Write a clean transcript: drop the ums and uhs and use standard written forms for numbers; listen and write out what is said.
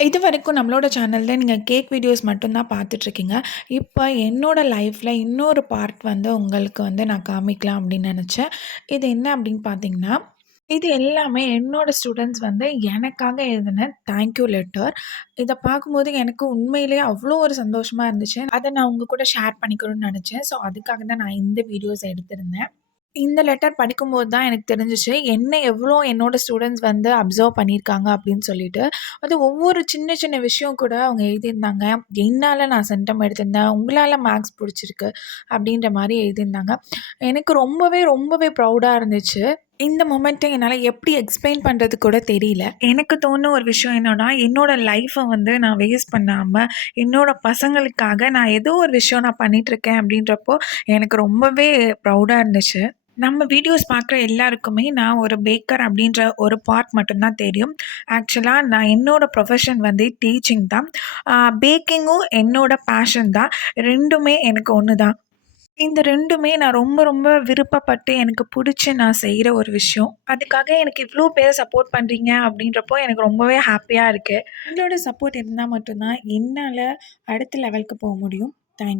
இதுவரைக்கும் நம்மளோட சேனல்ல நீங்க கேக் வீடியோஸ் மட்டும் தான் பார்த்துட்ருக்கீங்க. இப்ப என்னோட லைஃப்ல இன்னொரு பார்ட் உங்களுக்கு நான் காமிக்கலாம் அப்படின்னு நெனச்சேன். இது என்ன அப்படின்னு பார்த்தீங்கன்னா, இது எல்லாமே என்னோட ஸ்டூடண்ட்ஸ் எனக்காக எழுதின தேங்க் யூ லெட்டர். இத பார்க்கும்போது எனக்கு உண்மையிலேயே அவ்ளோ ஒரு சந்தோஷமா இருந்துச்சு. அத நான் உங்க கூட ஷேர் பண்ணிக்கணும்னு நெனச்சேன். ஸோ அதுக்காக தான் நான் இந்த வீடியோஸ் எடுத்திருந்தேன். இந்த லெட்டர் படிக்கும்போது தான் எனக்கு தெரிஞ்சுச்சு, என்ன எவ்ளோ என்னோட ஸ்டூடண்ட்ஸ் அப்சர்வ் பண்ணியிருக்காங்க அப்படின்னு சொல்லிட்டு. அது ஒவ்வொரு சின்ன சின்ன விஷயம் கூட அவங்க எழுதியிருந்தாங்க. என்னால நான் சென்டம் எடுத்திருந்தேன், உங்களால மேக்ஸ் புடிச்சிருக்கு அப்படின்ற மாரி எழுதியிருந்தாங்க. எனக்கு ரொம்பவே ரொம்பவே ப்ரவுடா இருந்துச்சு. இந்த மொமெண்ட்ட என்னால எப்படி எக்ஸ்பிளைன் பண்றது கூட தெரியல. எனக்கு தோணுன ஒரு விஷயம் என்னன்னா, என்னோட லைஃப நான் வேஸ்ட் பண்ணாம, என்னோட பசங்களுக்காக நான் ஏதோ ஒரு விஷயம் நான் பண்ணிட்டுருக்கேன் அப்படின்றப்போ, எனக்கு ரொம்பவே ப்ரவுடா இருந்துச்சு. நம்ம வீடியோஸ் பார்க்குற எல்லாருக்குமே நான் ஒரு பேக்கர் அப்படின்ற ஒரு பார்ட் மட்டும் தான் தெரியும். ஆக்சுவலா நான் என்னோட ப்ரொஃபஷன் டீச்சிங் தான். பேக்கிங்கும் என்னோட பேஷன் தான். 2மே எனக்கு ஒண்ணு தான். இந்த 2மே நான் ரொம்ப ரொம்ப விருப்பப்பட்டு எனக்கு புடிச்சு நான் செய்ற ஒரு விஷயம். அதுக்காக எனக்கு இவ்ளோ பேர் சப்போர்ட் பண்றீங்க அப்படின்றப்போ எனக்கு ரொம்பவே ஹேப்பியா இருக்கு. உங்களோட சப்போர்ட் இருந்தா மட்டும் தான் என்னால அடுத்த லெவலுக்கு போ முடியும். Thank you.